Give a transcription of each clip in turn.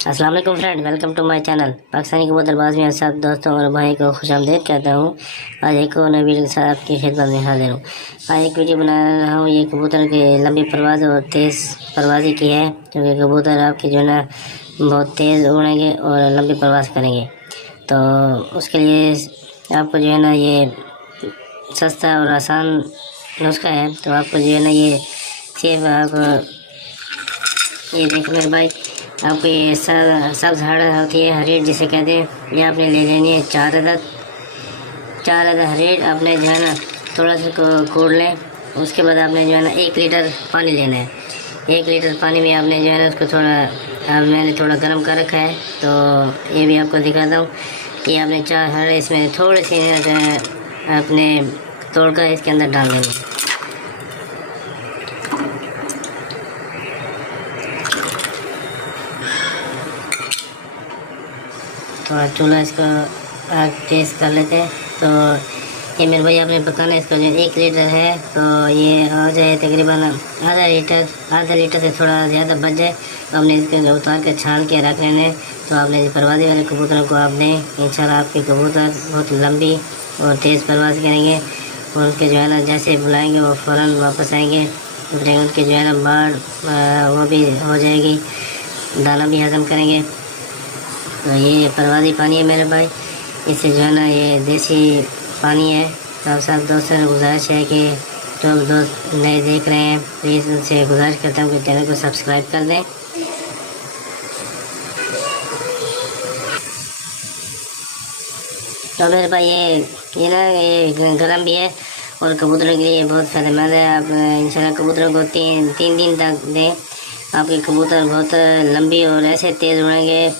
अस्सलाम वालेकुम friend, welcome to my channel. Pakistani कबूतरबाज में सब दोस्तों और भाई को खुशामदीद कहता हूँ। आज एक और नई वीडियो के साथ आपकी खिदमत में हाजिर हूँ। आज एक वीडियो बना रहा हूँ, ये कबूतर की लंबी परवाज़ और तेज़ परवाज़ी की है, क्योंकि कबूतर आपके जो है ना बहुत तेज़ उड़ेंगे और लंबी परवाज़ करेंगे। तो उसके लिए आपको जो है ना ये सस्ता और आसान नुस्खा है। तो आपको जो है ना ये सिर्फ आप ये देखो मेरे भाई, आपको ये सब्ज़ हड़ होती है, हरीट जिसे कहते हैं, ये आपने ले लेनी है चार अदद हरीट। आपने जो है ना थोड़ा सा कोड़ लें। उसके बाद आपने जो है ना 1 लीटर पानी लेना है। 1 लीटर पानी में आपने जो है ना उसको मैंने थोड़ा गर्म कर रखा है, तो ये भी आपको दिखाता हूँ। ये आपने 4 हरे इसमें थोड़े से आपने तोड़कर इसके अंदर डाल देंगे। थोड़ा चूल्हा इसको तेज़ कर लेते हैं। तो ये मेरे भाई आपने पकाना है इसको, जो 1 लीटर है तो ये आ जाए तकरीबन आधा लीटर से थोड़ा ज़्यादा बच जाए। तो आपने इसको उतार के छान के रख लेने। तो आपने परवाज़ी वाले कबूतरों को आपने इंशाल्लाह आपके कबूतर बहुत लंबी और तेज़ परवाज़ करेंगे, और उसके जो है ना जैसे बुलाएंगे वो फ़ौरन वापस आएंगे। उनके जो है ना बाढ़ वो भी हो जाएगी, दाना भी हज़म करेंगे। तो ये परवाज़ी पानी है मेरे भाई, इससे जो है ना ये देसी पानी है। तो आप सब दोस्तों से गुजारिश है कि जो दोस्त नए देख रहे हैं प्लीज़ उनसे गुजारिश करता हूँ कि चैनल को सब्सक्राइब कर दें। तो मेरे भाई ये ना ये गर्म भी है और कबूतरों के लिए बहुत फ़ायदेमंद है। आप इंशाल्लाह कबूतरों को तीन दिन तक दें, आपके कबूतर बहुत लंबी और ऐसे तेज़ उड़ेंगे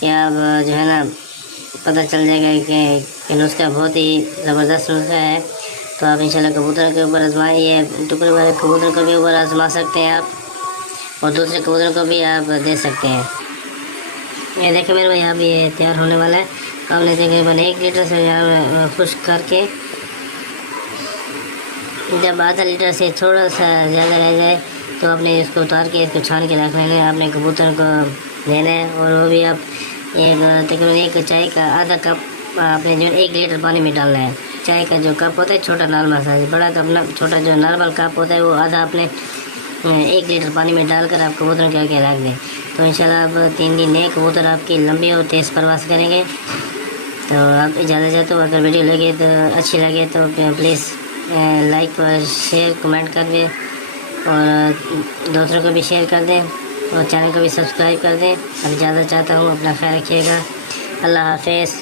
कि आप जो है ना पता चल जाएगा कि नुस्खा बहुत ही ज़बरदस्त नुस्खा है। तो आप इंशाल्लाह कबूतर के ऊपर आजमाएं, ये टुकड़े वाले कबूतर को भी ऊपर आजमा सकते हैं आप, और दूसरे कबूतर को भी आप दे सकते हैं। ये देखिए मेरे भाई, अब ये तैयार होने वाला है। आपने तकरीबन 1 लीटर से खुश्क करके, जब आधा लीटर से थोड़ा सा ज़्यादा रह जाए तो आपने इसको उतार के इसको छान के रख लेना है। आपने कबूतर को देना है, और वो भी आप तकरीबन 1 चाय का आधा कप आपने जो 1 लीटर पानी में डालना है। चाय का जो कप होता है छोटा नॉर्मल साइज, बड़ा कप ना, छोटा जो नॉर्मल कप होता है वो आधा आपने 1 लीटर पानी में डालकर आप कबूतर के आगे रख दें। तो इंशाल्लाह आप 3 दिन में कबूतर आपकी लंबी और तेज़ परवाज़ करेंगे। तो आप इजाज़त चाहते हो, अगर वीडियो लगे तो अच्छी लगे तो प्लीज़ लाइक और शेयर कमेंट कर दें, और दूसरों को भी शेयर कर दें, और चैनल को भी सब्सक्राइब कर दें। अब इजाज़त चाहता हूँ, अपना ख्याल रखिएगा। अल्लाह हाफ़िज़।